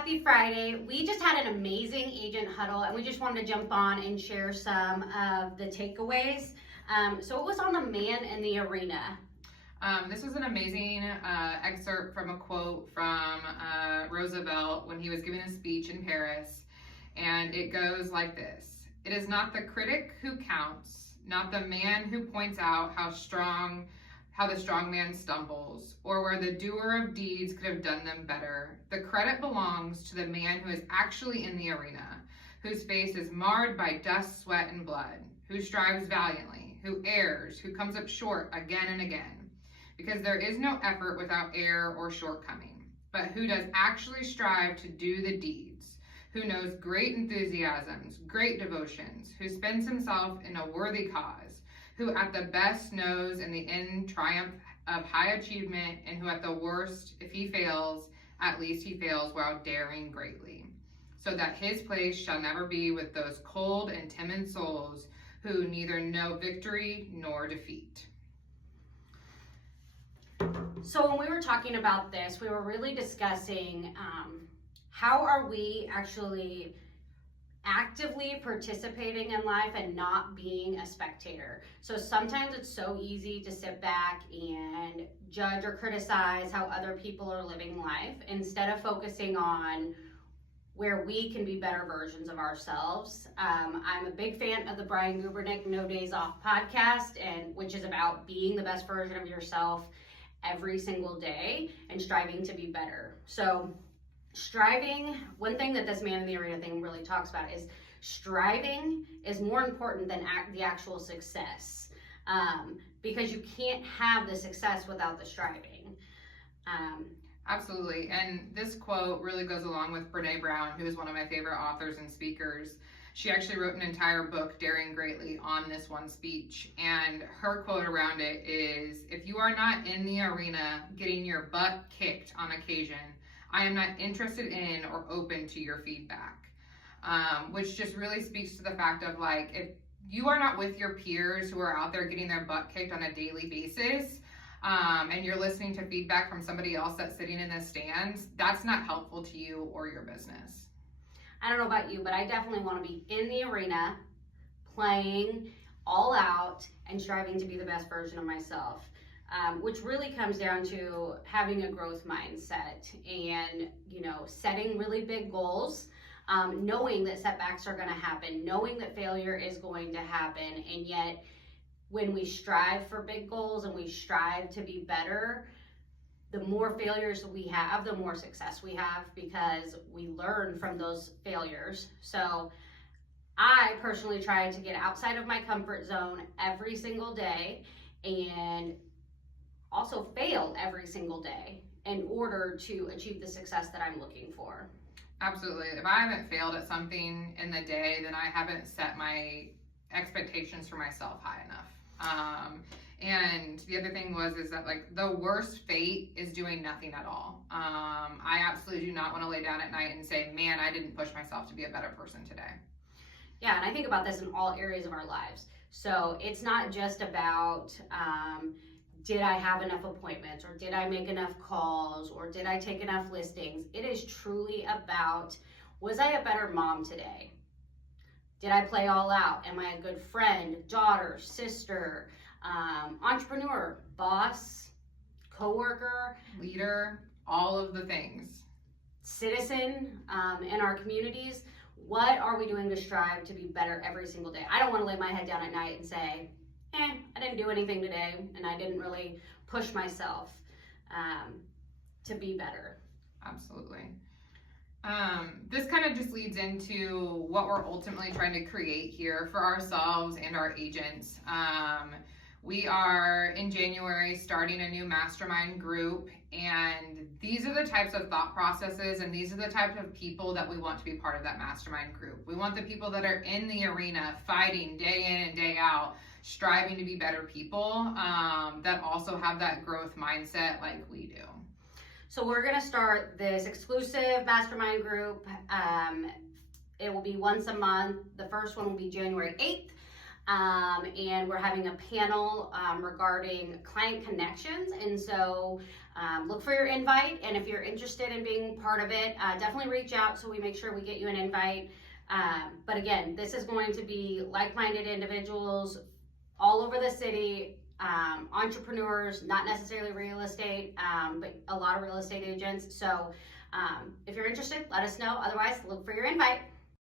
happy Friday. We just had an amazing agent huddle and we just wanted to jump on and share some of the takeaways. So it was on the man in the arena. This was an amazing excerpt from a quote from Roosevelt when he was giving a speech in Paris. And it goes like this: "It is not the critic who counts, not the man who points out how the strong man stumbles, or where the doer of deeds could have done them better. The credit belongs to the man who is actually in the arena, whose face is marred by dust, sweat, and blood, who strives valiantly, who errs, who comes up short again and again. Because there is no effort without error or shortcoming, but who does actually strive to do the deeds, who knows great enthusiasms, great devotions, who spends himself in a worthy cause, who at the best knows in the end triumph of high achievement, and who at the worst, if he fails, at least he fails while daring greatly, so that his place shall never be with those cold and timid souls who neither know victory nor defeat." So when we were talking about this, we were really discussing how are we actually actively participating in life and not being a spectator. So sometimes it's so easy to sit back and judge or criticize how other people are living life instead of focusing on where we can be better versions of ourselves. I'm a big fan of the Brian Gubernick No Days Off podcast, and which is about being the best version of yourself every single day and striving to be better. So striving, one thing that this man in the arena thing really talks about is striving is more important than the actual success, because you can't have the success without the striving. Absolutely. And this quote really goes along with Brene Brown, who is one of my favorite authors and speakers. She actually wrote an entire book, Daring Greatly, on this one speech. And her quote around it is, "If you are not in the arena getting your butt kicked on occasion, I am not interested in or open to your feedback." Which just really speaks to the fact of, like, if you are not with your peers who are out there getting their butt kicked on a daily basis, and you're listening to feedback from somebody else that's sitting in the stands, that's not helpful to you or your business. I don't know about you, but I definitely want to be in the arena, playing all out and striving to be the best version of myself, which really comes down to having a growth mindset and, setting really big goals, knowing that setbacks are going to happen, knowing that failure is going to happen, and yet when we strive for big goals and we strive to be better, the more failures we have, the more success we have, because we learn from those failures. So I personally try to get outside of my comfort zone every single day and also fail every single day in order to achieve the success that I'm looking for. Absolutely. If I haven't failed at something in the day, then I haven't set my expectations for myself high enough. And the other thing is that, like, the worst fate is doing nothing at all. I absolutely do not want to lay down at night and say, man, I didn't push myself to be a better person today. Yeah, and I think about this in all areas of our lives. So it's not just about, did I have enough appointments, or did I make enough calls, or did I take enough listings? It is truly about, was I a better mom today? Did I play all out? Am I a good friend, daughter, sister, entrepreneur, boss, coworker, leader, all of the things, citizen in our communities? What are we doing to strive to be better every single day? I don't want to lay my head down at night and say, I didn't do anything today and I didn't really push myself to be better. Absolutely. This kind of just leads into what we're ultimately trying to create here for ourselves and our agents. We are in January starting a new mastermind group, and these are the types of thought processes and these are the types of people that we want to be part of that mastermind group. We want the people that are in the arena fighting day in and day out, striving to be better people, that also have that growth mindset like we do. So we're going to start this exclusive mastermind group. It will be once a month. The first one will be January 8th. and we're having a panel regarding client connections. And so look for your invite, and if you're interested in being part of it, definitely reach out so we make sure we get you an invite. But again, this is going to be like-minded individuals all over the city, entrepreneurs, not necessarily real estate, but a lot of real estate agents. So if you're interested, let us know. Otherwise, look for your invite.